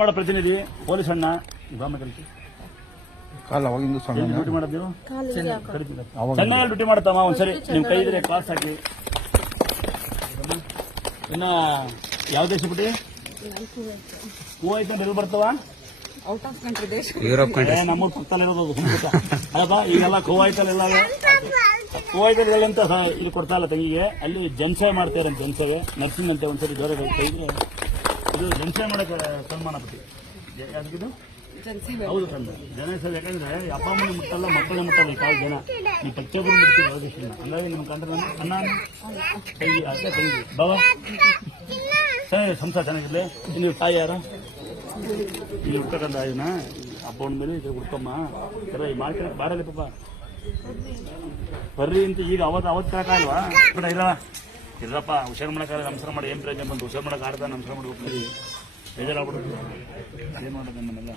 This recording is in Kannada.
ಮಾಡೋ ಪ್ರತಿನಿಧಿ ಪೊಲೀಸ್ ಅಣ್ಣ ಕಾಲ ಅವಾಗಿಂದ ಡ್ಯೂಟಿ ಮಾಡೋದು ನೀವು ಚೆನ್ನಾಗಿ ಡ್ಯೂಟಿ ಮಾಡತ್ತಮ್ಮ. ಒಂದ್ಸರಿ ನಿಮ್ ಕೈ ಇದ್ರೆ ಕ್ಲಾಸ್ ಹಾಕಿ. ಇನ್ನ ಯಾವ ದೇಶ ಬಿಟ್ಟಿ ಕುವೈತ್ ಅಂತ ಎಲ್ಲಿ ಬರ್ತಾವ? Europe country. ನಮ್ಮೂರ್ ಪಕ್ಕದಲ್ಲಿರೋದು ಅಲ್ಲಪ್ಪ. ಈಗೆಲ್ಲ ಕುವೈತಲ್ಲೆಲ್ಲ ಕುವೈತಲ್ಲಿ ಅಂತ ಇಲ್ಲಿ ಕೊಡ್ತಾ ಇಲ್ಲ ತಂಗಿಗೆ. ಅಲ್ಲಿ ಜನಸೇವೆ ಮಾಡ್ತಾರೆ ಜನಸೇವೆ ನರ್ಸಿಂಗ್ ಅಂತ. ಒಂದ್ಸರಿ ಜೋರ ಕೈ ಇದ್ರೆ ಇದು ಜನಸೇವೆ ಮಾಡಕ್ಕೆ ಸನ್ಮಾನ ಪಟ್ಟಿ ಯಾವ್ದು ಹೌದು ತಂದ ಜನಸೇವೆ. ಯಾಕಂದ್ರೆ ಅಪ್ಪ ಅಮ್ಮನ ಮುಟ್ಟಲ್ಲ, ಮಕ್ಕಳೇ ಮುಟ್ಟಲ್ಲ ಈ ಕಾಲ ಜನ. ನೀವು ಪ್ರತಿಯೊಬ್ಬರು ಮುಟ್ತೀವಿ ಯಾವುದೇ ಹಂಗಾಗಿ ನಿಮ್ಗೆ ಕಂಡ್ರೆ ಅನ್ನ ತಂಗಿ ಅಷ್ಟೇ ತಂಗಿ ಬಾಬಾ ಸರಿ ಸಂಸಾರ ಚೆನ್ನಾಗಿರ್ಲಿ. ನೀವು ತಾಯಿ ಯಾರ ಇಲ್ಲಿ ಹುಡ್ಕಂದ ಇದನ್ನ ಅಪ್ಪ ಅವನ ಮೇಲೆ ಇದು ಹುಡ್ಕಮ್ಮ ಸರಿ ಮಾಡ್ತಾರೆ ಬಾರಲ್ಲಿ ಪಾಪ ಬರ್ರಿ ಅಂತ. ಈಗ ಅವತ್ತು ತರಕಾಲ್ವಾ ಬಿಡ ಇಲ್ಲ ಇಲ್ಲಪ್ಪ. ಹುಷಾರು ಮಾಡೋಕ್ಕಾಗ ನಮಸ್ಕಾರ ಮಾಡಿ ಏನು ಪ್ರಯೋಜನ ಬಂತು? ಹುಷಾರು ಮಾಡೋಕೆ ಆಡ್ತಾ ನಮಸ್ಕಾರ ಮಾಡಿ ಹೋಗ್ತೀವಿ. ಬೇಜಾರಾಗ್ಬಿಡುತ್ತೆ ಏನು ಮಾಡೋದು ನಮ್ಮನ್ನೆಲ್ಲ.